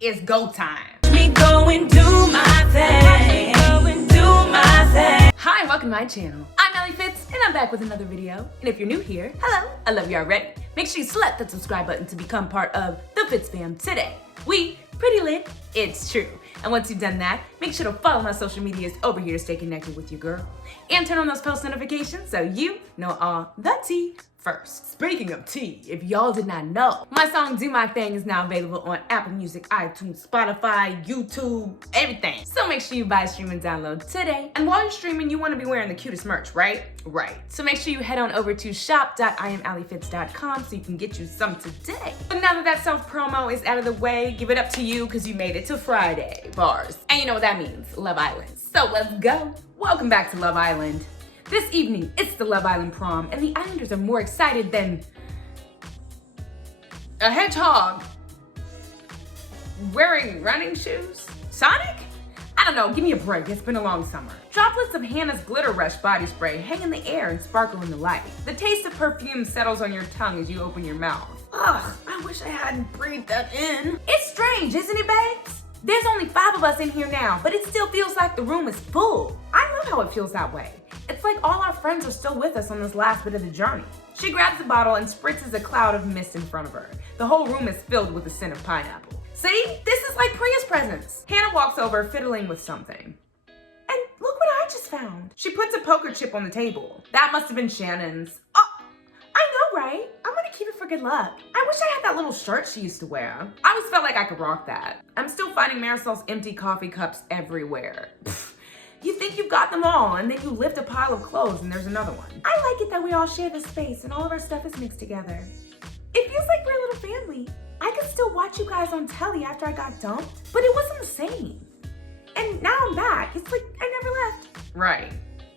It's go time. Me go and do my thing. Hi, welcome to my channel. I'm Alli Fitz, and I'm back with another video. And if you're new here, hello, I love you already. Make sure you select that subscribe button to become part of the FITZFAM today. We pretty lit, it's true. And once you've done that, make sure to follow my social medias over here to stay connected with your girl. And turn on those post notifications so you know all the tea first. Speaking of tea, if y'all did not know, my song Do My Thing is now available on Apple Music, iTunes, Spotify, YouTube, everything. So make sure you buy, stream, and download today. And while you're streaming, you want to be wearing the cutest merch, right? Right. So make sure you head on over to shop.iamallifitz.com so you can get you some today. But now that self-promo is out of the way, give it up to you because you made it to Friday. Bars. And you know what that means, Love Island. So let's go. Welcome back to Love Island. This evening, it's the Love Island prom, and the Islanders are more excited than a hedgehog wearing running shoes? Sonic? I don't know, give me a break, it's been a long summer. Droplets of Hannah's Glitter Rush body spray hang in the air and sparkle in the light. The taste of perfume settles on your tongue as you open your mouth. Ugh, I wish I hadn't breathed that in. It's strange, isn't it, babes? There's only 5 of us in here now, but it still feels like the room is full. I love how it feels that way. It's like all our friends are still with us on this last bit of the journey. She grabs the bottle and spritzes a cloud of mist in front of her. The whole room is filled with the scent of pineapple. See? This is like Priya's presents. Hannah walks over, fiddling with something. And look what I just found. She puts a poker chip on the table. That must have been Shannon's. Oh, I know, right? I'm gonna keep it for good luck. I wish I had that little shirt she used to wear. I always felt like I could rock that. I'm still finding Marisol's empty coffee cups everywhere. Pfft. You think you've got them all, and then you lift a pile of clothes and there's another one. I like it that we all share this space and all of our stuff is mixed together. It feels like we're a little family. I could still watch you guys on telly after I got dumped, but it wasn't the same. And now I'm back. It's like I never left. Right.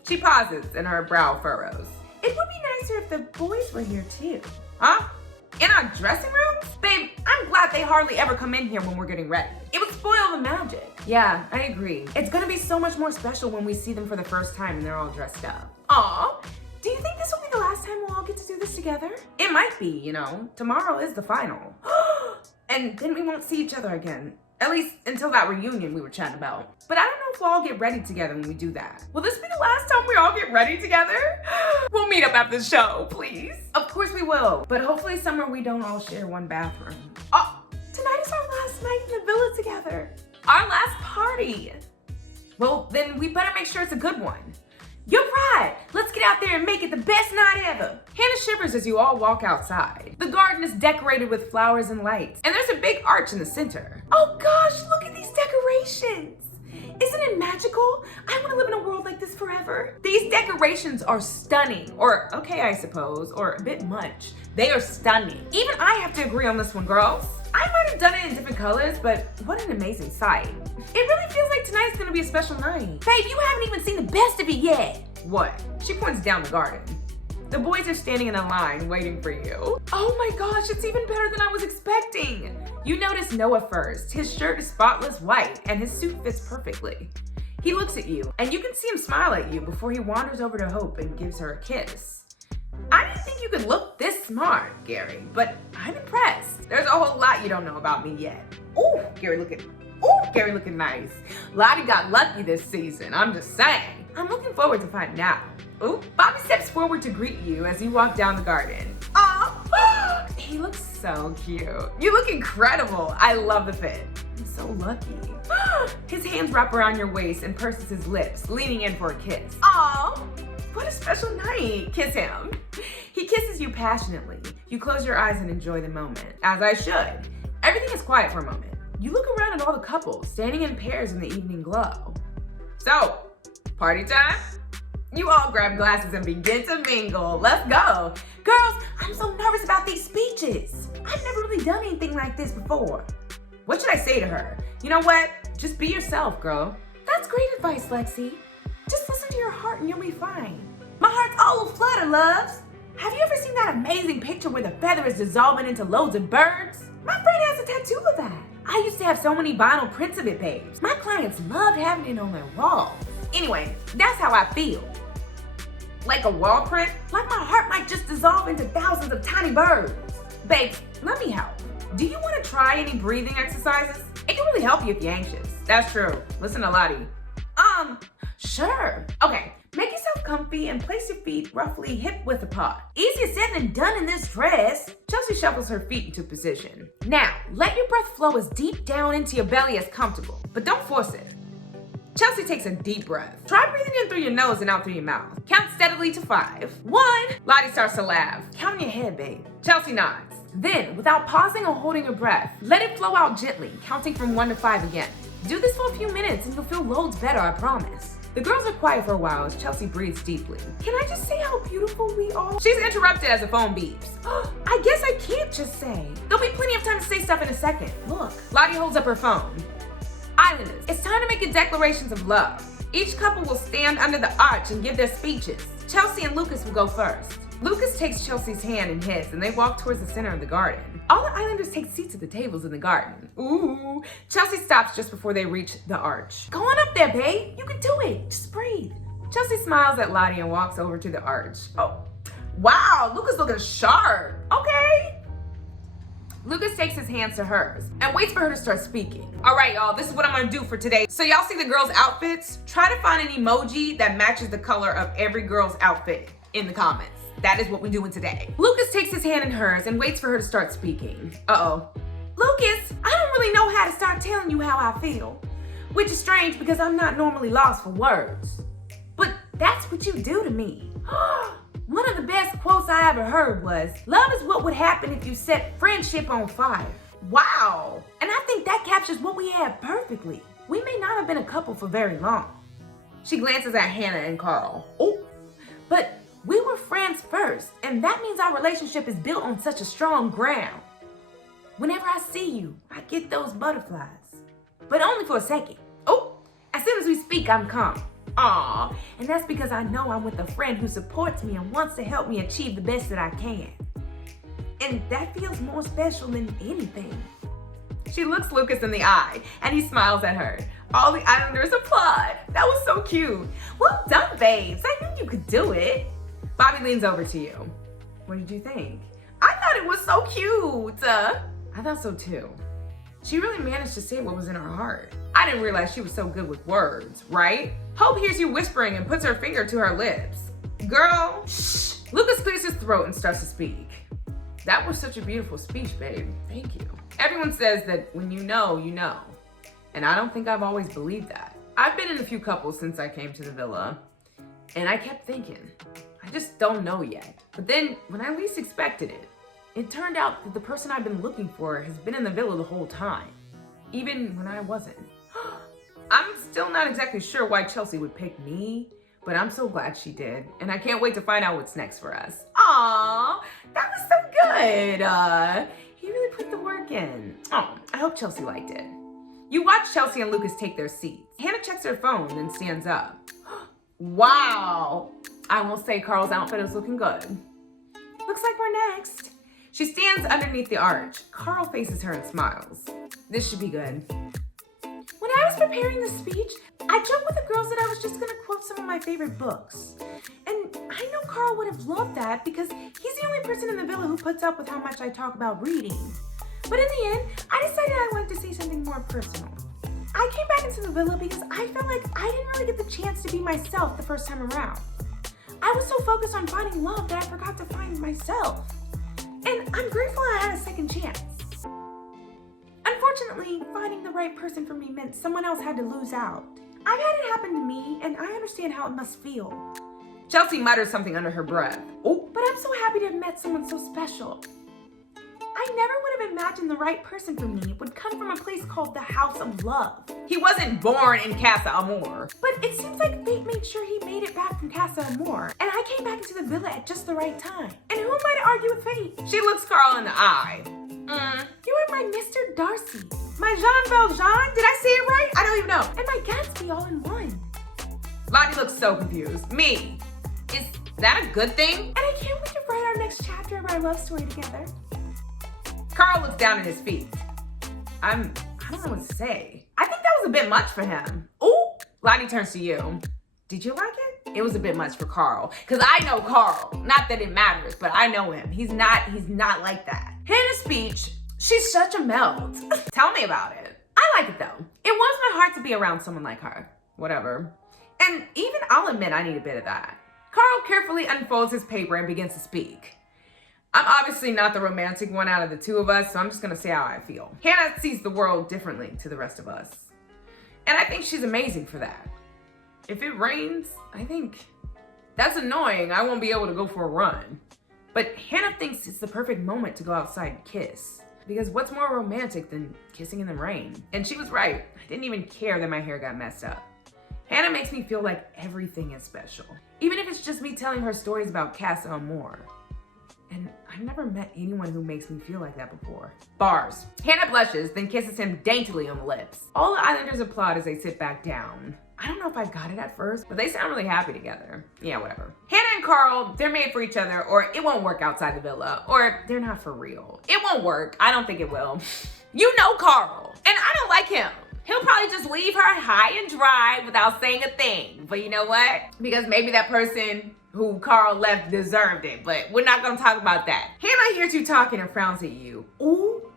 She pauses and her brow furrows. It would be nicer if the boys were here too. Huh? In our dressing rooms? Babe, I'm glad they hardly ever come in here when we're getting ready. It would spoil the magic. Yeah, I agree. It's gonna be so much more special when we see them for the first time and they're all dressed up. Aw, do you think this will be the last time we'll all get to do this together? It might be, you know. Tomorrow is the final. And then we won't see each other again. At least until that reunion we were chatting about. But I don't know if we'll all get ready together when we do that. Will this be the last time we all get ready together? We'll meet up after the show, please. Of course we will, but hopefully somewhere we don't all share one bathroom. Oh, tonight is our last night in the villa together. Our last party. Well, then we better make sure it's a good one. You're right. Let's get out there and make it the best night ever. Hannah shivers as you all walk outside. The garden is decorated with flowers and lights, and there's a big arch in the center. Oh gosh, look at these decorations. Isn't it magical? I want to live in a world like this forever. These decorations are stunning, or okay, I suppose, or a bit much. They are stunning. Even I have to agree on this one, girls. I might have done it in different colors, but what an amazing sight. It really feels like tonight's gonna be a special night. Babe, you haven't even seen the best of it yet. What? She points down the garden. The boys are standing in a line waiting for you. Oh my gosh, it's even better than I was expecting. You notice Noah first. His shirt is spotless white and his suit fits perfectly. He looks at you and you can see him smile at you before he wanders over to Hope and gives her a kiss. I didn't think you could look this smart, Gary, but I'm impressed. There's a whole lot you don't know about me yet. Ooh, Gary looking nice. Lottie got lucky this season, I'm just saying. I'm looking forward to finding out. Ooh, Bobby steps forward to greet you as you walk down the garden. Aw, he looks so cute. You look incredible. I love the fit. I'm so lucky. His hands wrap around your waist and purses his lips, leaning in for a kiss. Aw, what a special night. Kiss him. He kisses you passionately. You close your eyes and enjoy the moment, as I should. Everything is quiet for a moment. You look around at all the couples standing in pairs in the evening glow. So, party time? You all grab glasses and begin to mingle. Let's go. Girls, I'm so nervous about these speeches. I've never really done anything like this before. What should I say to her? You know what? Just be yourself, girl. That's great advice, Lexi. Just listen to your heart and you'll be fine. My heart's all aflutter, loves. Have you ever seen that amazing picture where the feather is dissolving into loads of birds? My friend has a tattoo of that. I used to have so many vinyl prints of it, babes. My clients loved having it on their walls. Anyway, that's how I feel. Like a wall print? Like my heart might just dissolve into thousands of tiny birds. Babes, let me help. Do you want to try any breathing exercises? It can really help you if you're anxious. That's true. Listen to Lottie. Sure. Okay, make yourself comfy and place your feet roughly hip width apart. Easier said than done in this dress. Chelsea shuffles her feet into position. Now, let your breath flow as deep down into your belly as comfortable, but don't force it. Chelsea takes a deep breath. Try breathing in through your nose and out through your mouth. Count steadily to 5. 1. Lottie starts to laugh. Count in your head, babe. Chelsea nods. Then, without pausing or holding your breath, let it flow out gently, counting from 1 to 5 again. Do this for a few minutes and you'll feel loads better, I promise. The girls are quiet for a while as Chelsea breathes deeply. Can I just say how beautiful we are? She's interrupted as the phone beeps. I guess I can't just say. There'll be plenty of time to say stuff in a second. Look. Lottie holds up her phone. Islanders, it's time to make your declarations of love. Each couple will stand under the arch and give their speeches. Chelsea and Lucas will go first. Lucas takes Chelsea's hand in his and they walk towards the center of the garden. All the Islanders take seats at the tables in the garden. Ooh. Chelsea stops just before they reach the arch. Go on up there, babe. You can do it. Just breathe. Chelsea smiles at Lottie and walks over to the arch. Oh, wow. Lucas looking sharp. Okay. Lucas takes his hands to hers and waits for her to start speaking. All right, y'all, this is what I'm gonna do for today. So y'all see the girls' outfits? Try to find an emoji that matches the color of every girl's outfit in the comments. That is what we're doing today. Lucas takes his hand in hers and waits for her to start speaking. Uh-oh. Lucas, I don't really know how to start telling you how I feel, which is strange because I'm not normally lost for words. But that's what you do to me. One of the best quotes I ever heard was, love is what would happen if you set friendship on fire. Wow. And I think that captures what we have perfectly. We may not have been a couple for very long. She glances at Hannah and Carl. Oh, but we were friends first, and that means our relationship is built on such a strong ground. Whenever I see you, I get those butterflies. But only for a second. Oh, as soon as we speak, I'm calm. Aw, and that's because I know I'm with a friend who supports me and wants to help me achieve the best that I can. And that feels more special than anything. She looks Lucas in the eye, and he smiles at her. All the Islanders applaud. That was so cute. Well done, babes. I knew you could do it. Bobby leans over to you. What did you think? I thought it was so cute. I thought so too. She really managed to say what was in her heart. I didn't realize she was so good with words, right? Hope hears you whispering and puts her finger to her lips. Girl, shh. Lucas clears his throat and starts to speak. That was such a beautiful speech, babe. Thank you. Everyone says that when you know, you know. And I don't think I've always believed that. I've been in a few couples since I came to the villa, and I kept thinking, I just don't know yet. But then, when I least expected it, it turned out that the person I've been looking for has been in the villa the whole time, even when I wasn't. I'm still not exactly sure why Chelsea would pick me, but I'm so glad she did, and I can't wait to find out what's next for us. Aww, that was so good. He really put the work in. Oh, I hope Chelsea liked it. You watch Chelsea and Lucas take their seats. Hannah checks her phone, then stands up. Wow. I will say Carl's outfit is looking good. Looks like we're next. She stands underneath the arch. Carl faces her and smiles. This should be good. When I was preparing the speech, I joked with the girls that I was just gonna quote some of my favorite books. And I know Carl would have loved that because he's the only person in the villa who puts up with how much I talk about reading. But in the end, I decided I wanted to say something more personal. I came back into the villa because I felt like I didn't really get the chance to be myself the first time around. I was so focused on finding love that I forgot to find myself. And I'm grateful I had a second chance. Unfortunately, finding the right person for me meant someone else had to lose out. I've had it happen to me, and I understand how it must feel. Chelsea mutters something under her breath. Oh, but I'm so happy to have met someone so special. I never would have imagined the right person for me would come from a place called the House of Love. He wasn't born in Casa Amor. But it seems like fate made sure he made it back from Casa Amor, and I came back into the villa at just the right time. And who am I to argue with fate? She looks Carl in the eye. You are my Mr. Darcy, my Jean Valjean, did I say it right? I don't even know. And my Gatsby all in one. Lottie looks so confused. Me, is that a good thing? And I can't wait to write our next chapter of our love story together. Carl looks down at his feet. I don't know what to say. I think that was a bit much for him. Ooh, Lottie turns to you. Did you like it? It was a bit much for Carl, because I know Carl. Not that it matters, but I know him. He's not like that. Hannah's speech, she's such a melt. Tell me about it. I like it though. It warms my heart to be around someone like her. Whatever. And even I'll admit I need a bit of that. Carl carefully unfolds his paper and begins to speak. I'm obviously not the romantic one out of the two of us, so I'm just gonna say how I feel. Hannah sees the world differently to the rest of us. And I think she's amazing for that. If it rains, I think that's annoying. I won't be able to go for a run. But Hannah thinks it's the perfect moment to go outside and kiss. Because what's more romantic than kissing in the rain? And she was right. I didn't even care that my hair got messed up. Hannah makes me feel like everything is special. Even if it's just me telling her stories about Casa and more. And I've never met anyone who makes me feel like that before. Bars. Hannah blushes, then kisses him daintily on the lips. All the islanders applaud as they sit back down. I don't know if I got it at first, but they sound really happy together. Yeah, whatever. Hannah and Carl, they're made for each other, or it won't work outside the villa, or they're not for real. It won't work. I don't think it will. You know Carl, and I don't like him. He'll probably just leave her high and dry without saying a thing. But you know what? Because maybe that person who Carl left deserved it, but we're not gonna talk about that. Hannah hears you talking and frowns at you. Ooh.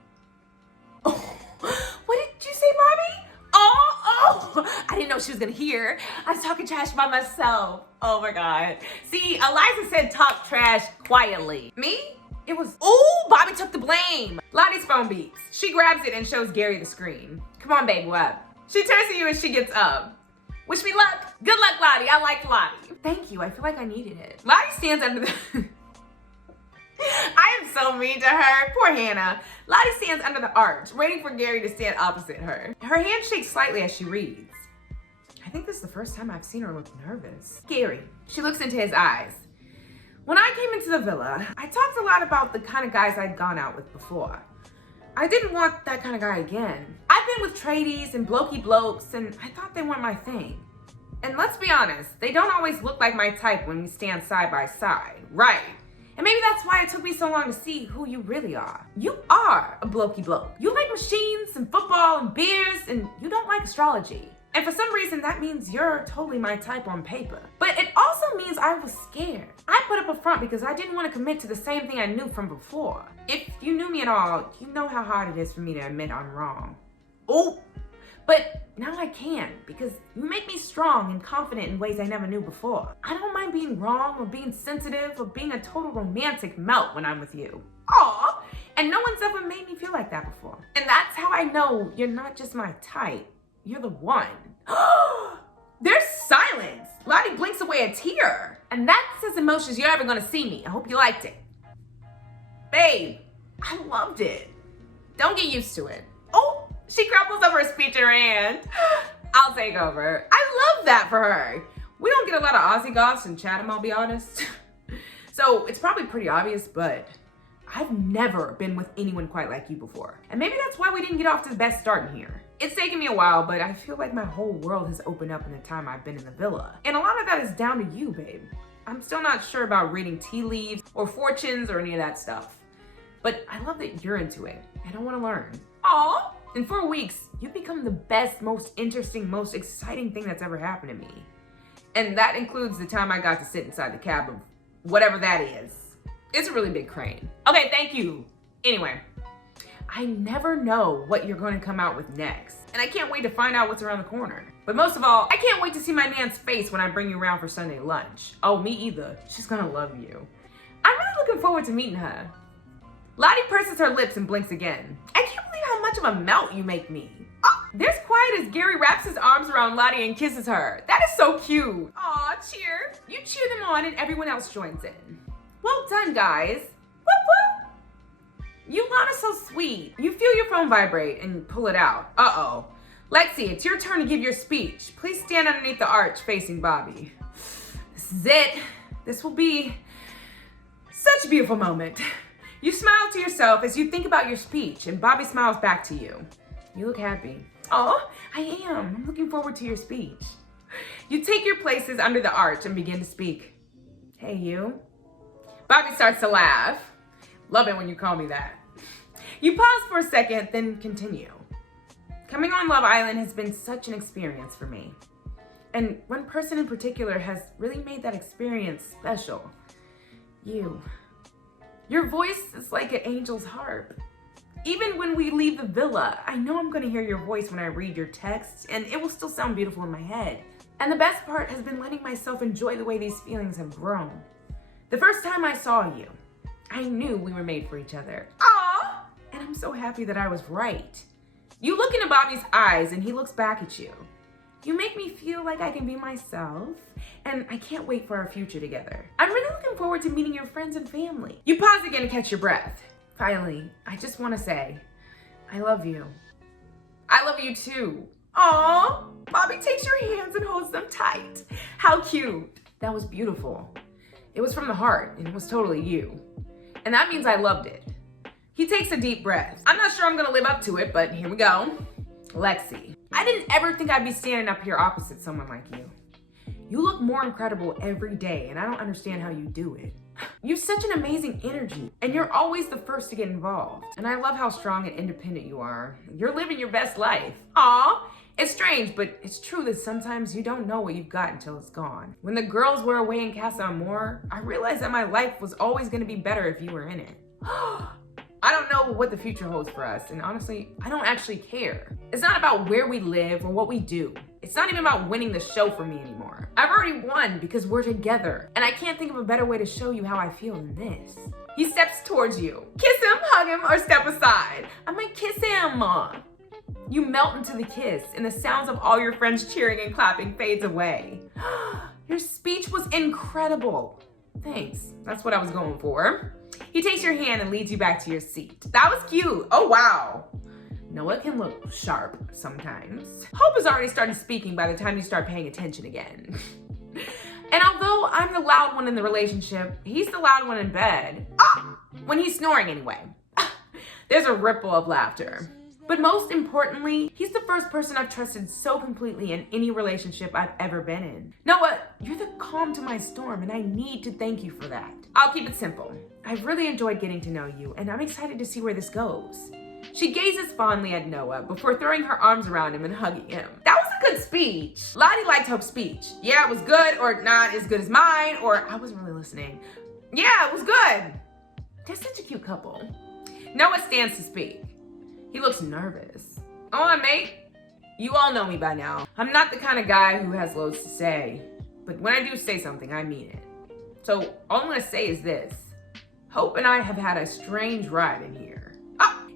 Oh. What did you say, Bobby? Oh, I didn't know she was gonna hear. I was talking trash by myself. Oh my God. See, Eliza said talk trash quietly. Me? It was, ooh, Bobby took the blame. Lottie's phone beeps. She grabs it and shows Gary the screen. Come on, babe, what? She turns to you as she gets up. Wish me luck. Good luck, Lottie. I like Lottie. Thank you. I feel like I needed it. Lottie stands under the... I am so mean to her. Poor Hannah. Lottie stands under the arch, waiting for Gary to stand opposite her. Her hand shakes slightly as she reads. I think this is the first time I've seen her look nervous. Gary. She looks into his eyes. When I came into the villa, I talked a lot about the kind of guys I'd gone out with before. I didn't want that kind of guy again. I've been with tradies and blokey blokes, and I thought they weren't my thing. And let's be honest, they don't always look like my type when we stand side by side, right? And maybe that's why it took me so long to see who you really are. You are a blokey bloke. You like machines and football and beers, and you don't like astrology. And for some reason, that means you're totally my type on paper. But it also means I was scared. I put up a front because I didn't want to commit to the same thing I knew from before. If you knew me at all, you know how hard it is for me to admit I'm wrong. Oh, but now I can, because you make me strong and confident in ways I never knew before. I don't mind being wrong or being sensitive or being a total romantic melt when I'm with you. Aw, and no one's ever made me feel like that before. And that's how I know you're not just my type. You're the one. There's silence. Lottie blinks away a tear. And that's as emotional as you're ever gonna see me. I hope you liked it. Babe, I loved it. Don't get used to it. Oh, she crumples up her speech in her hand. I'll take over. I love that for her. We don't get a lot of Aussie goths in Chatham, I'll be honest. So it's probably pretty obvious, but I've never been with anyone quite like you before. And maybe that's why we didn't get off to the best start in here. It's taken me a while, but I feel like my whole world has opened up in the time I've been in the villa. And a lot of that is down to you, babe. I'm still not sure about reading tea leaves or fortunes or any of that stuff. But I love that you're into it, and I want to learn. Aw! In 4 weeks, you've become the best, most interesting, most exciting thing that's ever happened to me. And that includes the time I got to sit inside the cab of whatever that is. It's a really big crane. Okay, thank you. Anyway, I never know what you're going to come out with next. And I can't wait to find out what's around the corner. But most of all, I can't wait to see my nan's face when I bring you around for Sunday lunch. Oh, me either. She's gonna love you. I'm really looking forward to meeting her. Lottie purses her lips and blinks again. I can't believe how much of a melt you make me. Oh, there's quiet as Gary wraps his arms around Lottie and kisses her. That is so cute. Aw, cheer. You cheer them on and everyone else joins in. Well done, guys. Whoop whoop. You lot are so sweet. You feel your phone vibrate and pull it out. Uh-oh. Lexi, it's your turn to give your speech. Please stand underneath the arch facing Bobby. This is it. This will be such a beautiful moment. You smile to yourself as you think about your speech, and Bobby smiles back to you. You look happy. Oh, I am. I'm looking forward to your speech. You take your places under the arch and begin to speak. Hey, you. Bobby starts to laugh. Love it when you call me that. You pause for a second, then continue. Coming on Love Island has been such an experience for me. And one person in particular has really made that experience special. You. Your voice is like an angel's harp. Even when we leave the villa, I know I'm gonna hear your voice when I read your texts, and it will still sound beautiful in my head. And the best part has been letting myself enjoy the way these feelings have grown. The first time I saw you, I knew we were made for each other. Aww! And I'm so happy that I was right. You look into Bobby's eyes and he looks back at you. You make me feel like I can be myself, and I can't wait for our future together. I'm really looking forward to meeting your friends and family. You pause again to catch your breath. Finally, I just want to say, I love you. I love you too. Aww! Bobby takes your hands and holds them tight. How cute. That was beautiful. It was from the heart, and it was totally you. And that means I loved it. He takes a deep breath. I'm not sure I'm gonna live up to it, but here we go. Lexi. I didn't ever think I'd be standing up here opposite someone like you. You look more incredible every day, and I don't understand how you do it. You've such an amazing energy, and you're always the first to get involved. And I love how strong and independent you are. You're living your best life. Aw, it's strange, but it's true that sometimes you don't know what you've got until it's gone. When the girls were away in Casa Amor, I realized that my life was always gonna be better if you were in it. I don't know what the future holds for us, and honestly, I don't actually care. It's not about where we live or what we do. It's not even about winning the show for me anymore. I've already won because we're together, and I can't think of a better way to show you how I feel than this. He steps towards you. Kiss him, hug him, or step aside. I might kiss him. You melt into the kiss, and the sounds of all your friends cheering and clapping fades away. Your speech was incredible. Thanks, that's what I was going for. He takes your hand and leads you back to your seat. That was cute. Oh, wow. Noah can look sharp sometimes. Hope has already started speaking by the time you start paying attention again. And although I'm the loud one in the relationship, he's the loud one in bed. When he's snoring anyway. There's a ripple of laughter. But most importantly, he's the first person I've trusted so completely in any relationship I've ever been in. Noah, you're the calm to my storm, and I need to thank you for that. I'll keep it simple. I've really enjoyed getting to know you, and I'm excited to see where this goes. She gazes fondly at Noah before throwing her arms around him and hugging him. That was a good speech. Lottie liked Hope's speech. Yeah, it was good, or not as good as mine, or I wasn't really listening. Yeah, it was good. They're such a cute couple. Noah stands to speak. He looks nervous. Oh, mate, you all know me by now. I'm not the kind of guy who has loads to say, but when I do say something, I mean it. So all I'm gonna say is this. Hope and I have had a strange ride in here.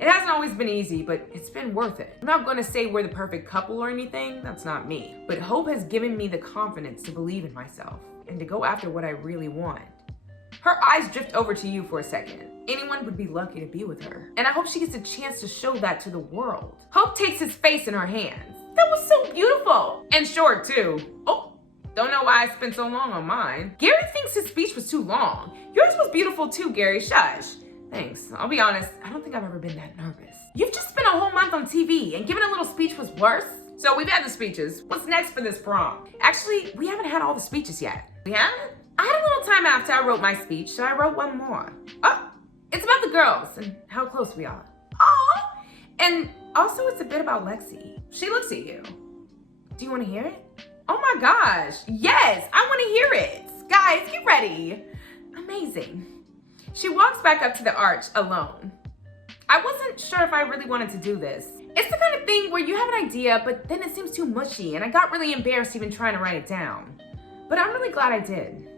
It hasn't always been easy, but it's been worth it. I'm not gonna say we're the perfect couple or anything, that's not me. But Hope has given me the confidence to believe in myself and to go after what I really want. Her eyes drift over to you for a second. Anyone would be lucky to be with her. And I hope she gets a chance to show that to the world. Hope takes his face in her hands. That was so beautiful. And short too. Oh, don't know why I spent so long on mine. Gary thinks his speech was too long. Yours was beautiful too, Gary, shush. Thanks, I'll be honest, I don't think I've ever been that nervous. You've just spent a whole month on TV and giving a little speech was worse. So we've had the speeches. What's next for this prom? Actually, we haven't had all the speeches yet. We haven't? I had a little time after I wrote my speech, so I wrote one more. Oh, it's about the girls and how close we are. Oh, and also it's a bit about Lexi. She looks at you. Do you want to hear it? Oh my gosh, yes, I want to hear it. Guys, get ready. Amazing. She walks back up to the arch alone. I wasn't sure if I really wanted to do this. It's the kind of thing where you have an idea, but then it seems too mushy, and I got really embarrassed even trying to write it down. But I'm really glad I did.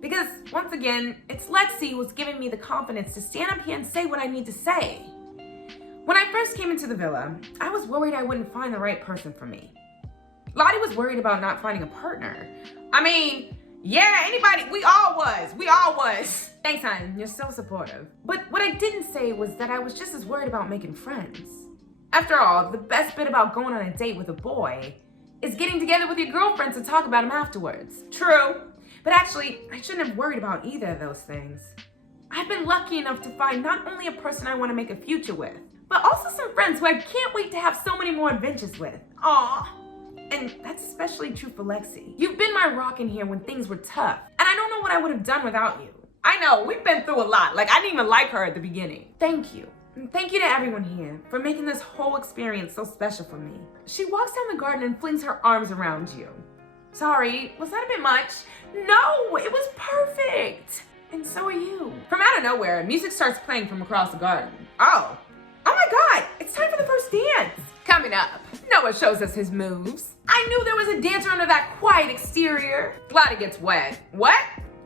Because, once again, it's Lexi who's giving me the confidence to stand up here and say what I need to say. When I first came into the villa, I was worried I wouldn't find the right person for me. Lottie was worried about not finding a partner. I mean, yeah, anybody, we all was. Thanks, hon, you're so supportive. But what I didn't say was that I was just as worried about making friends. After all, the best bit about going on a date with a boy is getting together with your girlfriends to talk about him afterwards. True. But actually, I shouldn't have worried about either of those things. I've been lucky enough to find not only a person I want to make a future with, but also some friends who I can't wait to have so many more adventures with. Aw. And that's especially true for Lexi. You've been my rock in here when things were tough, and I don't know what I would have done without you. I know, we've been through a lot. Like, I didn't even like her at the beginning. Thank you. And thank you to everyone here for making this whole experience so special for me. She walks down the garden and flings her arms around you. Sorry, was that a bit much? No, it was perfect. And so are you. From out of nowhere, music starts playing from across the garden. Oh my it's time for the first dance. Coming up, Noah shows us his moves. I knew there was a dancer under that quiet exterior. Lottie gets wet. What?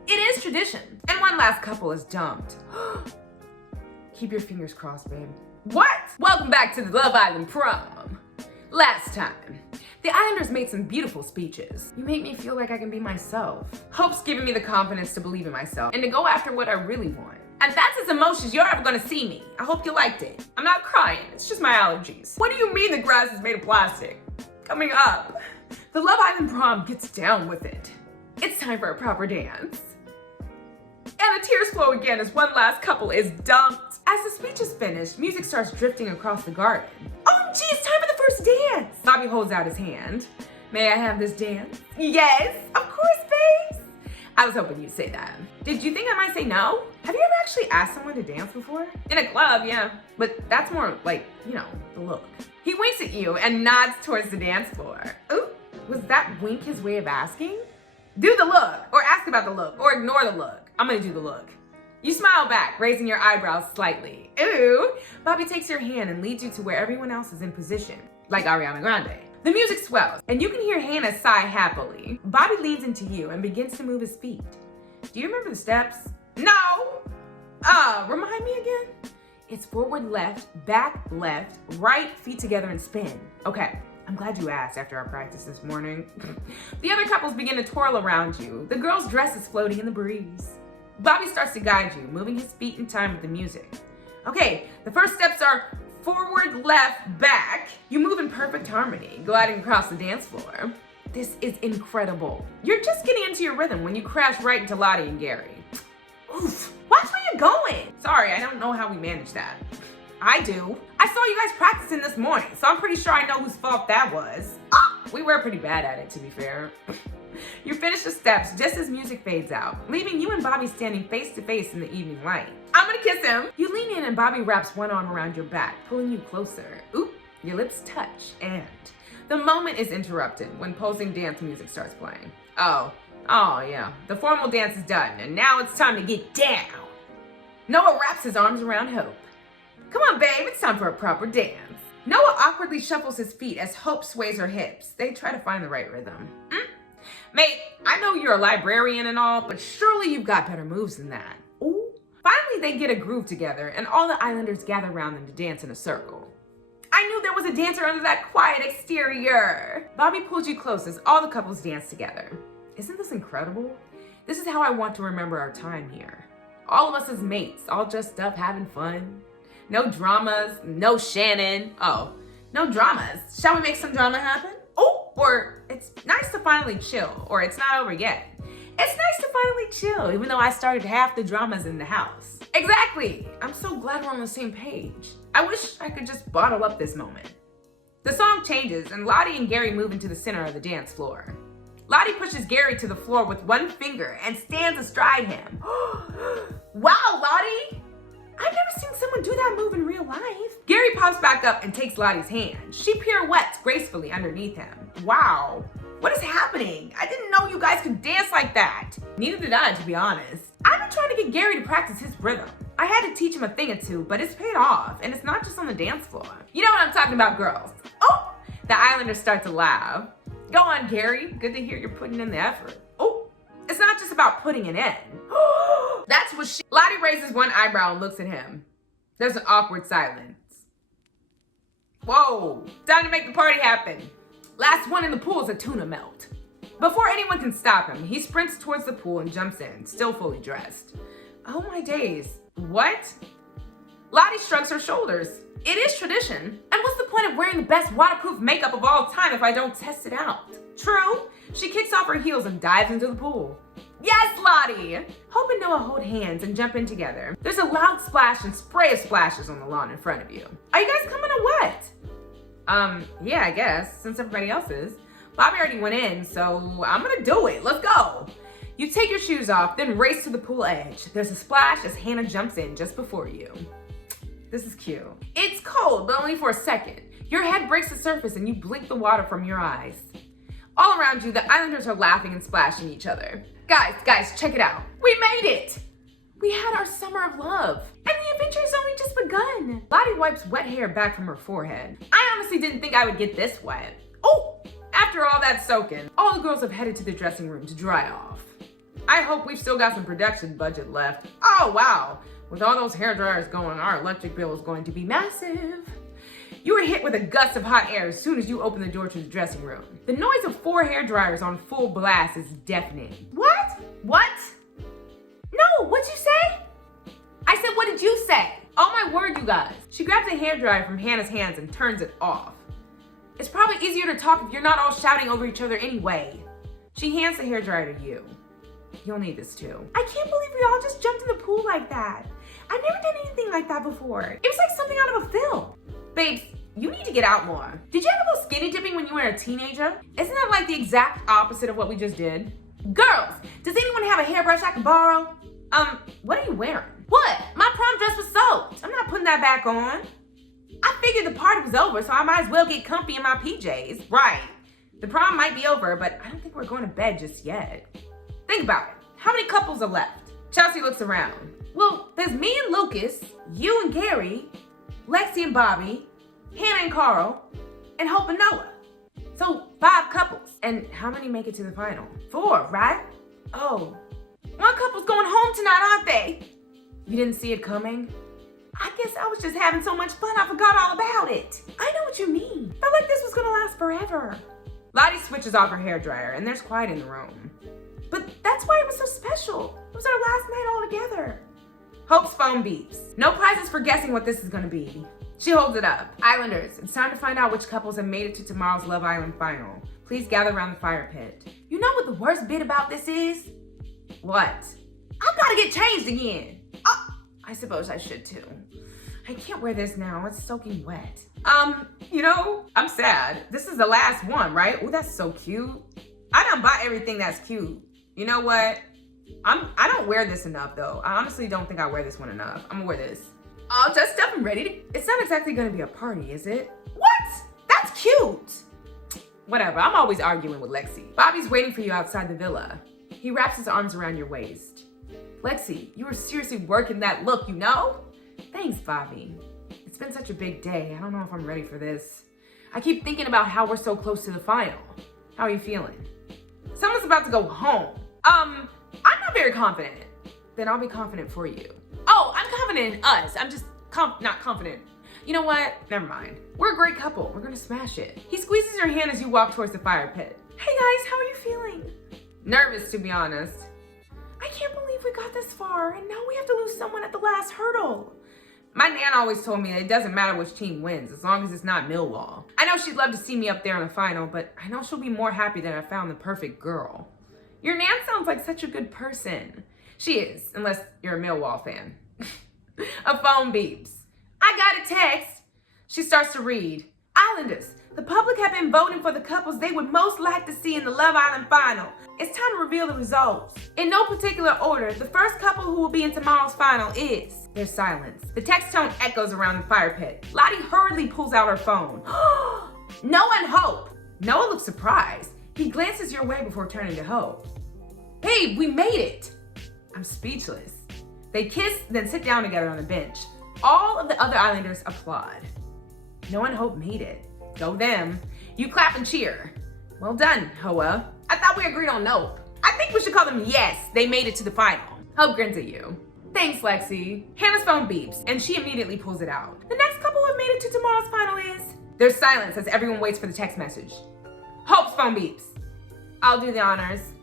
It is tradition. And one last couple is dumped. Keep your fingers crossed, babe. What? Welcome back to the Love Island prom. Last time, the Islanders made some beautiful speeches. You make me feel like I can be myself. Hope's giving me the confidence to believe in myself and to go after what I really want. And that's as emotions you're ever gonna see me. I hope you liked it. I'm not crying, it's just my allergies. What do you mean the grass is made of plastic? Coming up, the Love Island prom gets down with it. It's time for a proper dance. And the tears flow again as one last couple is dumped. As the speech is finished, music starts drifting across the garden. OMG, it's time for the first dance! Bobby holds out his hand. May I have this dance? Yes, of course, babes. I was hoping you'd say that. Did you think I might say no? Have you ever actually asked someone to dance before? In a club, yeah. But that's more like, the look. He winks at you and nods towards the dance floor. Ooh, was that wink his way of asking? Do the look, or ask about the look, or ignore the look. I'm gonna do the look. You smile back, raising your eyebrows slightly. Ooh. Bobby takes your hand and leads you to where everyone else is in position, like Ariana Grande. The music swells, and you can hear Hannah sigh happily. Bobby leans into you and begins to move his feet. Do you remember the steps? No! Remind me again? It's forward left, back left, right, feet together and spin. Okay, I'm glad you asked after our practice this morning. The other couples begin to twirl around you. The girl's dress is floating in the breeze. Bobby starts to guide you, moving his feet in time with the music. Okay, the first steps are forward, left, back. You move in perfect harmony, gliding across the dance floor. This is incredible. You're just getting into your rhythm when you crash right into Lottie and Gary. Oof, watch where you're going. Sorry, I don't know how we managed that. I do. I saw you guys practicing this morning, so I'm pretty sure I know whose fault that was. We were pretty bad at it, to be fair. You finish the steps just as music fades out, leaving you and Bobby standing face to face in the evening light. I'm gonna kiss him. You lean in and Bobby wraps one arm around your back, pulling you closer. Oop, your lips touch, and the moment is interrupted when posing dance music starts playing. Oh yeah, the formal dance is done, and now it's time to get down. Noah wraps his arms around Hope. Come on, babe, it's time for a proper dance. Noah awkwardly shuffles his feet as Hope sways her hips. They try to find the right rhythm. Mate, I know you're a librarian and all, but surely you've got better moves than that. Ooh. Finally, they get a groove together, and all the Islanders gather around them to dance in a circle. I knew there was a dancer under that quiet exterior. Bobby pulls you close as all the couples dance together. Isn't this incredible? This is how I want to remember our time here. All of us as mates, all dressed up, having fun. No dramas, no Shannon. Oh, no dramas. Shall we make some drama happen? Oh, or it's nice to finally chill, or it's not over yet. It's nice to finally chill, even though I started half the dramas in the house. Exactly. I'm so glad we're on the same page. I wish I could just bottle up this moment. The song changes, and Lottie and Gary move into the center of the dance floor. Lottie pushes Gary to the floor with one finger and stands astride him. Wow, Lottie! I've never seen someone do that move in real life. Gary pops back up and takes Lottie's hand. She pirouettes gracefully underneath him. Wow, what is happening? I didn't know you guys could dance like that. Neither did I, to be honest. I've been trying to get Gary to practice his rhythm. I had to teach him a thing or two, but it's paid off, and it's not just on the dance floor. You know what I'm talking about, girls. Oh, the Islanders start to laugh. Go on, Gary. Good to hear you're putting in the effort. Oh, it's not just about putting it in. That's what she... Lottie raises one eyebrow and looks at him. There's an awkward silence. Whoa, time to make the party happen. Last one in the pool is a tuna melt. Before anyone can stop him, he sprints towards the pool and jumps in, still fully dressed. Oh my days. What? Lottie shrugs her shoulders. It is tradition. And what's the point of wearing the best waterproof makeup of all time if I don't test it out? True. She kicks off her heels and dives into the pool. Yes, Lottie! Hope and Noah hold hands and jump in together. There's a loud splash and spray of splashes on the lawn in front of you. Are you guys coming or what? Yeah, I guess, since everybody else is. Bobby already went in, so I'm gonna do it. Let's go. You take your shoes off, then race to the pool edge. There's a splash as Hannah jumps in just before you. This is cute. It's cold, but only for a second. Your head breaks the surface and you blink the water from your eyes. All around you, the Islanders are laughing and splashing each other. Guys, check it out. We made it! We had our summer of love. And the adventure has only just begun. Lottie wipes wet hair back from her forehead. I honestly didn't think I would get this wet. Oh, after all that soaking, all the girls have headed to the dressing room to dry off. I hope we've still got some production budget left. Oh, wow. With all those hair dryers going, our electric bill is going to be massive. You were hit with a gust of hot air as soon as you opened the door to the dressing room. The noise of 4 hair dryers on full blast is deafening. What? What? No, what'd you say? I said, what did you say? Oh my word, you guys. She grabs a hair dryer from Hannah's hands and turns it off. It's probably easier to talk if you're not all shouting over each other anyway. She hands the hair dryer to you. You'll need this too. I can't believe we all just jumped in the pool like that. I've never done anything like that before. It was like something out of a film. Babes, you need to get out more. Did you ever go skinny dipping when you were a teenager? Isn't that like the exact opposite of what we just did? Girls, does anyone have a hairbrush I can borrow? What are you wearing? What? My prom dress was soaked. I'm not putting that back on. I figured the party was over, so I might as well get comfy in my PJs. Right. The prom might be over, but I don't think we're going to bed just yet. Think about it. How many couples are left? Chelsea looks around. Well, there's me and Lucas, you and Gary, Lexi and Bobby, Hannah and Carl, and Hope and Noah. So 5 couples. And how many make it to the final? 4, right? Oh, one couple's going home tonight, aren't they? You didn't see it coming? I guess I was just having so much fun I forgot all about it. I know what you mean. Felt like this was gonna last forever. Lottie switches off her hairdryer and there's quiet in the room. But that's why it was so special. It was our last night all together. Hope's phone beeps. No prizes for guessing what this is gonna be. She holds it up. Islanders, it's time to find out which couples have made it to tomorrow's Love Island final. Please gather around the fire pit. You know what the worst bit about this is? What? I gotta get changed again. I suppose I should too. I can't wear this now, it's soaking wet. You know, I'm sad. This is the last one, right? Oh, that's so cute. I done bought everything that's cute. You know what? I don't wear this enough though. I honestly don't think I wear this one enough. I'm gonna wear this. All dressed up and ready to... It's not exactly gonna be a party, is it? What? That's cute. Whatever, I'm always arguing with Lexi. Bobby's waiting for you outside the villa. He wraps his arms around your waist. Lexi, you were seriously working that look, you know? Thanks, Bobby. It's been such a big day. I don't know if I'm ready for this. I keep thinking about how we're so close to the final. How are you feeling? Someone's about to go home. I'm not very confident. Then I'll be confident for you. Oh, I'm confident in us. I'm just not confident. You know what? Never mind. We're a great couple. We're gonna smash it. He squeezes your hand as you walk towards the fire pit. Hey guys, how are you feeling? Nervous, to be honest. I can't believe we got this far, and now we have to lose someone at the last hurdle. My nan always told me that it doesn't matter which team wins, as long as it's not Millwall. I know she'd love to see me up there in the final, but I know she'll be more happy that I found the perfect girl. Your nan sounds like such a good person. She is, unless you're a Millwall fan. A phone beeps. I got a text. She starts to read. Islanders, the public have been voting for the couples they would most like to see in the Love Island final. It's time to reveal the results. In no particular order, the first couple who will be in tomorrow's final is... There's silence. The text tone echoes around the fire pit. Lottie hurriedly pulls out her phone. Noah and Hope. Noah looks surprised. He glances your way before turning to Hope. Babe, we made it. I'm speechless. They kiss, then sit down together on the bench. All of the other Islanders applaud. Noah and Hope made it. Go them. You clap and cheer. Well done, Hoa. I thought we agreed on nope. I think we should call them yes, they made it to the final. Hope grins at you. Thanks, Lexi. Hannah's phone beeps, and she immediately pulls it out. The next couple who have made it to tomorrow's final is... There's silence as everyone waits for the text message. Hope's phone beeps. I'll do the honors.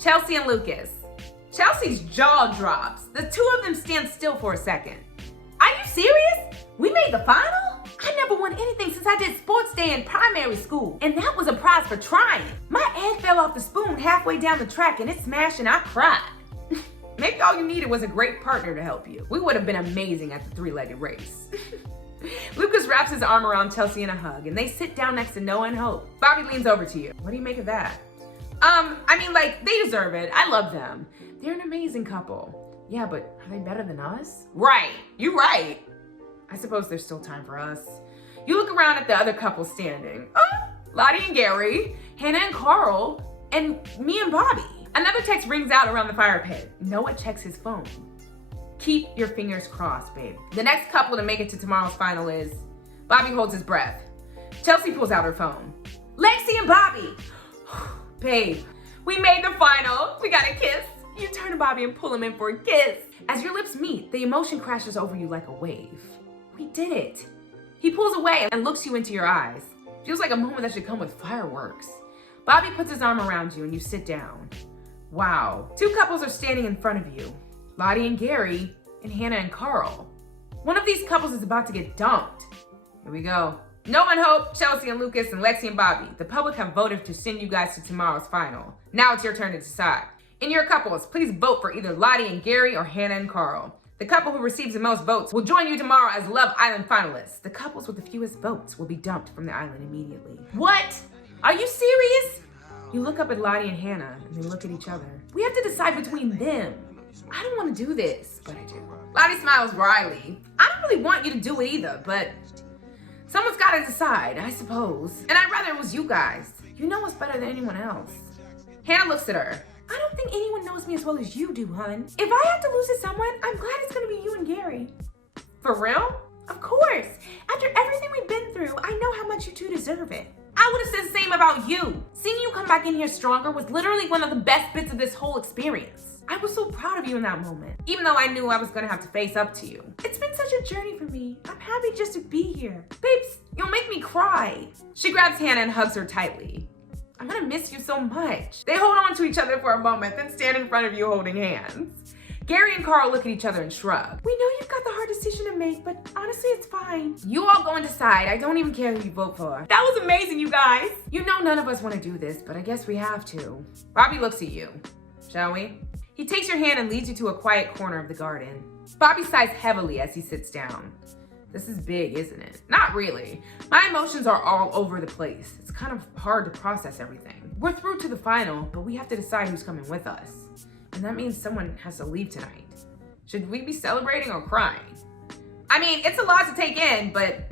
Chelsea and Lucas. Chelsea's jaw drops. The two of them stand still for a second. Are you serious? We made the final? I never won anything since I did sports day in primary school, and that was a prize for trying. My egg fell off the spoon halfway down the track and it smashed and I cried. Maybe all you needed was a great partner to help you. We would have been amazing at the 3-legged race. Lucas wraps his arm around Chelsea in a hug and they sit down next to Noah and Hope. Bobby leans over to you. What do you make of that? They deserve it. I love them. They're an amazing couple. Yeah, but are they better than us? Right, you're right. I suppose there's still time for us. You look around at the other couples standing. Lottie and Gary, Hannah and Carl, and me and Bobby. Another text rings out around the fire pit. Noah checks his phone. Keep your fingers crossed, babe. The next couple to make it to tomorrow's final is Bobby holds his breath. Chelsea pulls out her phone. Lexi and Bobby. Babe, we made the final. We got a kiss. You turn to Bobby and pull him in for a kiss. As your lips meet, the emotion crashes over you like a wave. We did it. He pulls away and looks you into your eyes. Feels like a moment that should come with fireworks. Bobby puts his arm around you and you sit down. Wow. Two couples are standing in front of you. Lottie and Gary, and Hannah and Carl. One of these couples is about to get dumped. Here we go. No one Hope, Chelsea and Lucas, and Lexi and Bobby. The public have voted to send you guys to tomorrow's final. Now it's your turn to decide. In your couples, please vote for either Lottie and Gary or Hannah and Carl. The couple who receives the most votes will join you tomorrow as Love Island finalists. The couples with the fewest votes will be dumped from the island immediately. What? Are you serious? You look up at Lottie and Hannah, and they look at each other. We have to decide between them. I don't want to do this, but I do. Lottie smiles wryly. I don't really want you to do it either, but someone's got to decide, I suppose. And I'd rather it was you guys. You know us better than anyone else. Hannah looks at her. I don't think anyone knows me as well as you do, hun. If I have to lose to someone, I'm glad it's gonna be you and Gary. For real? Of course. After everything we've been through, I know how much you two deserve it. I would have said the same about you. Seeing you come back in here stronger was literally one of the best bits of this whole experience. I was so proud of you in that moment, even though I knew I was gonna have to face up to you. It's been such a journey for me. I'm happy just to be here. Babes, you'll make me cry. She grabs Hannah and hugs her tightly. I'm gonna miss you so much. They hold on to each other for a moment, then stand in front of you holding hands. Gary and Carl look at each other and shrug. We know you've got the hard decision to make, but honestly, it's fine. You all go and decide. I don't even care who you vote for. That was amazing, you guys. You know none of us want to do this, but I guess we have to. Bobby looks at you. Shall we? He takes your hand and leads you to a quiet corner of the garden. Bobby sighs heavily as he sits down. This is big, isn't it? Not really. My emotions are all over the place. It's kind of hard to process everything. We're through to the final, but we have to decide who's coming with us. And that means someone has to leave tonight. Should we be celebrating or crying? I mean, it's a lot to take in, but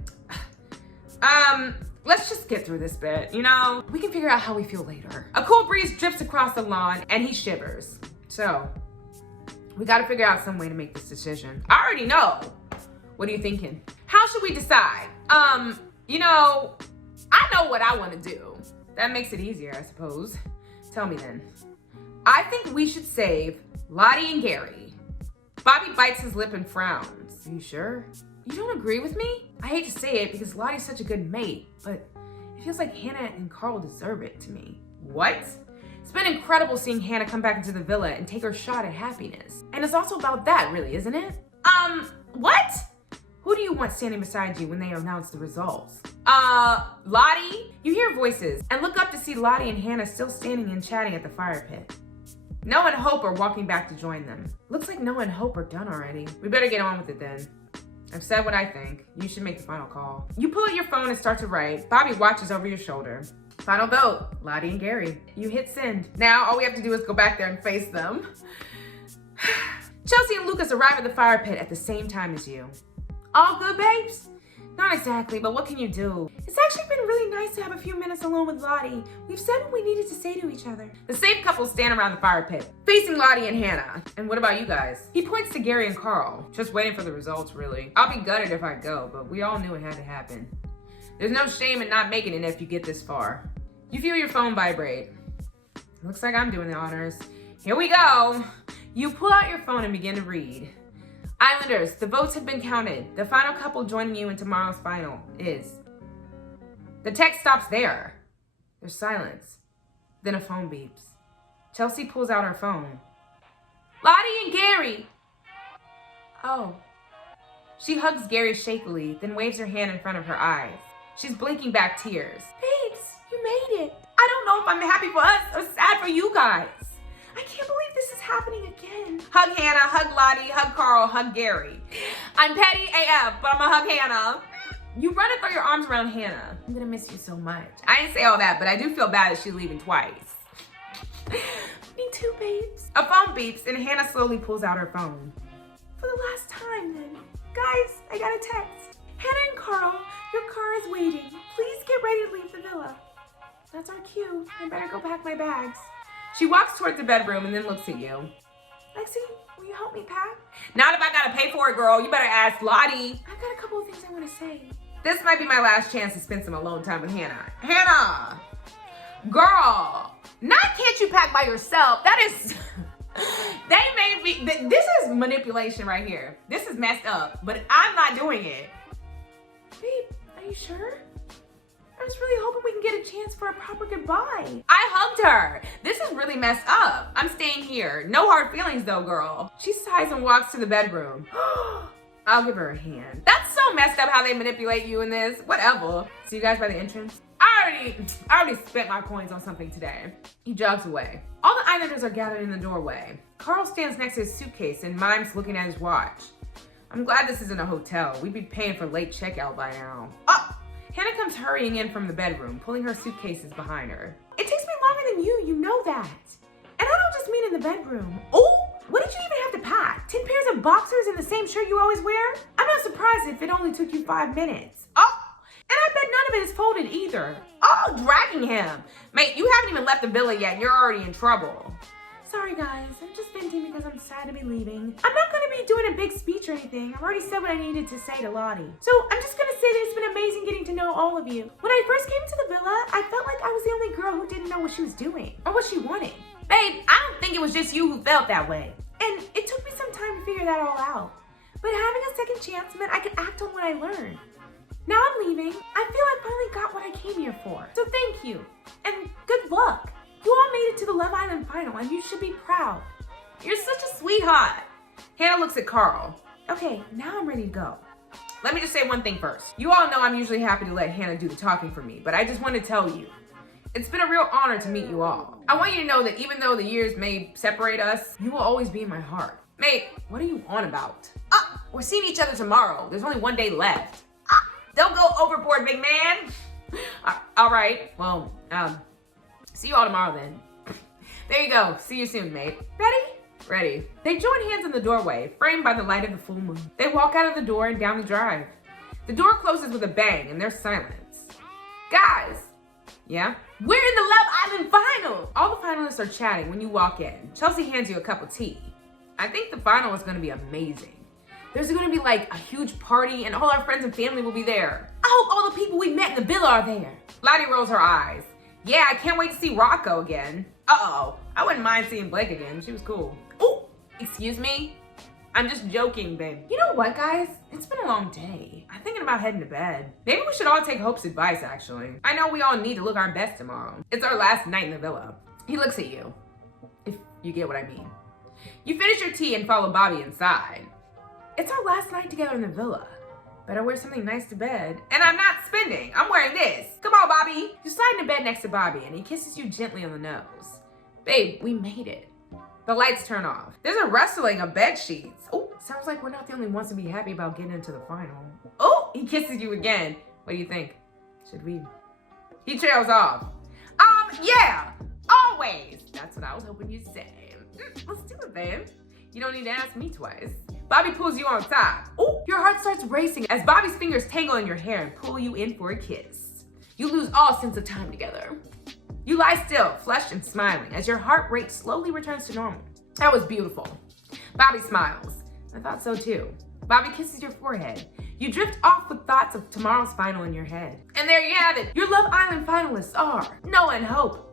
let's just get through this bit, you know? We can figure out how we feel later. A cool breeze drifts across the lawn and he shivers. So, we gotta figure out some way to make this decision. I already know. What are you thinking? How should we decide? You know, I know what I wanna do. That makes it easier, I suppose. Tell me then. I think we should save Lottie and Gary. Bobby bites his lip and frowns. Are you sure? You don't agree with me? I hate to say it because Lottie's such a good mate, but it feels like Hannah and Carl deserve it to me. What? It's been incredible seeing Hannah come back into the villa and take her shot at happiness. And it's also about that, really, isn't it? What? Who do you want standing beside you when they announce the results? Lottie? You hear voices and look up to see Lottie and Hannah still standing and chatting at the fire pit. Noah and Hope are walking back to join them. Looks like Noah and Hope are done already. We better get on with it then. I've said what I think. You should make the final call. You pull out your phone and start to write. Bobby watches over your shoulder. Final vote, Lottie and Gary. You hit send. Now all we have to do is go back there and face them. Chelsea and Lucas arrive at the fire pit at the same time as you. All good, babes? Not exactly, but what can you do? It's actually been really nice to have a few minutes alone with Lottie. We've said what we needed to say to each other. The safe couple stand around the fire pit, facing Lottie and Hannah. And what about you guys? He points to Gary and Carl. Just waiting for the results, really. I'll be gutted if I go, but we all knew it had to happen. There's no shame in not making it if you get this far. You feel your phone vibrate. Looks like I'm doing the honors. Here we go. You pull out your phone and begin to read. Islanders, the votes have been counted. The final couple joining you in tomorrow's final is... The text stops there. There's silence. Then a phone beeps. Chelsea pulls out her phone. Lottie and Gary! Oh. She hugs Gary shakily, then waves her hand in front of her eyes. She's blinking back tears. Babes, you made it. I don't know if I'm happy for us or sad for you guys. I can't believe this is happening again. Hug Hannah, hug Lottie, hug Carl, hug Gary. I'm petty AF, but I'm gonna hug Hannah. You run and throw your arms around Hannah. I'm gonna miss you so much. I didn't say all that, but I do feel bad that she's leaving twice. Me too, babes. A phone beeps and Hannah slowly pulls out her phone. For the last time then. Guys, I got a text. Hannah and Carl, your car is waiting. Please get ready to leave the villa. That's our cue. I better go pack my bags. She walks towards the bedroom and then looks at you. Lexi, will you help me pack? Not if I gotta pay for it, girl. You better ask Lottie. I've got a couple of things I want to say. This might be my last chance to spend some alone time with Hannah. Hannah! Girl! Not can't you pack by yourself. That is... They made me... This is manipulation right here. This is messed up, but I'm not doing it. Babe, are you sure? I was really hoping we can get a chance for a proper goodbye. I hugged her. This is really messed up. I'm staying here. No hard feelings though, girl. She sighs and walks to the bedroom. I'll give her a hand. That's so messed up how they manipulate you in this. Whatever. See you guys by the entrance? I already spent my coins on something today. He jogs away. All the Islanders are gathered in the doorway. Carl stands next to his suitcase and mimes looking at his watch. I'm glad this isn't a hotel. We'd be paying for late checkout by now. Oh! Hannah comes hurrying in from the bedroom, pulling her suitcases behind her. It takes me longer than you know that. And I don't just mean in the bedroom. Oh, what did you even have to pack? 10 pairs of boxers and the same shirt you always wear? I'm not surprised if it only took you 5 minutes. Oh, and I bet none of it is folded either. Oh, dragging him. Mate, you haven't even left the villa yet and you're already in trouble. Sorry guys, I'm just venting because I'm sad to be leaving. I'm not gonna be doing a big speech or anything. I've already said what I needed to say to Lottie. So I'm just gonna say that it's been amazing getting to know all of you. When I first came to the villa, I felt like I was the only girl who didn't know what she was doing or what she wanted. Babe, I don't think it was just you who felt that way. And it took me some time to figure that all out. But having a second chance meant I could act on what I learned. Now I'm leaving. I feel I finally got what I came here for. So thank you, and good luck. You all made it to the Love Island final, and you should be proud. You're such a sweetheart. Hannah looks at Carl. Okay, now I'm ready to go. Let me just say one thing first. You all know I'm usually happy to let Hannah do the talking for me, but I just want to tell you, it's been a real honor to meet you all. I want you to know that even though the years may separate us, you will always be in my heart. Mate, what are you on about? We're seeing each other tomorrow. There's only one day left. Don't go overboard, big man. All right, well, see you all tomorrow then. There you go. See you soon, mate. Ready? Ready. They join hands in the doorway, framed by the light of the full moon. They walk out of the door and down the drive. The door closes with a bang and there's silence. Guys! Yeah? We're in the Love Island final! All the finalists are chatting when you walk in. Chelsea hands you a cup of tea. I think the final is gonna be amazing. There's gonna be like a huge party and all our friends and family will be there. I hope all the people we met in the villa are there. Lottie rolls her eyes. Yeah, I can't wait to see Rocco again. Uh-oh, I wouldn't mind seeing Blake again. She was cool. Oh, excuse me? I'm just joking, babe. You know what, guys? It's been a long day. I'm thinking about heading to bed. Maybe we should all take Hope's advice, actually. I know we all need to look our best tomorrow. It's our last night in the villa. He looks at you, if you get what I mean. You finish your tea and follow Bobby inside. It's our last night together in the villa. Better wear something nice to bed. And I'm not spending. I'm wearing this. Come on, Bobby. You slide into bed next to Bobby and he kisses you gently on the nose. Babe, we made it. The lights turn off. There's a rustling of bed sheets. Oh, sounds like we're not the only ones to be happy about getting into the final. Oh, he kisses you again. What do you think? Should we? He trails off. Yeah, always. That's what I was hoping you'd say. Let's do it, babe. You don't need to ask me twice. Bobby pulls you on top. Oh, your heart starts racing as Bobby's fingers tangle in your hair and pull you in for a kiss. You lose all sense of time together. You lie still, flushed and smiling, as your heart rate slowly returns to normal. That was beautiful. Bobby smiles. I thought so too. Bobby kisses your forehead. You drift off with thoughts of tomorrow's final in your head. And there you have it. Your Love Island finalists are Noah and Hope,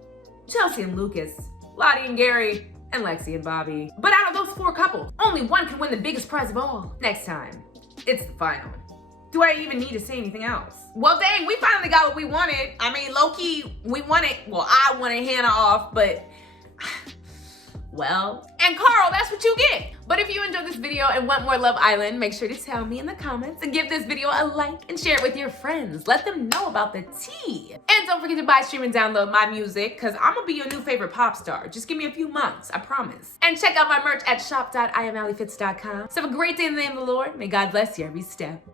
Chelsea and Lucas, Lottie and Gary, and Lexi and Bobby. But out of those 4 couples, only one can win the biggest prize of all. Next time, it's the final. Do I even need to say anything else? Well, dang, we finally got what we wanted. I mean, low-key, we wanted, well, I wanted Hannah off, but, well. And Carl, that's what you get. But if you enjoyed this video and want more Love Island, make sure to tell me in the comments and give this video a like and share it with your friends. Let them know about the tea. And don't forget to buy, stream, and download my music, because I'm gonna be your new favorite pop star. Just give me a few months, I promise. And check out my merch at shop.IamAlliFitz.com. So have a great day in the name of the Lord. May God bless you every step.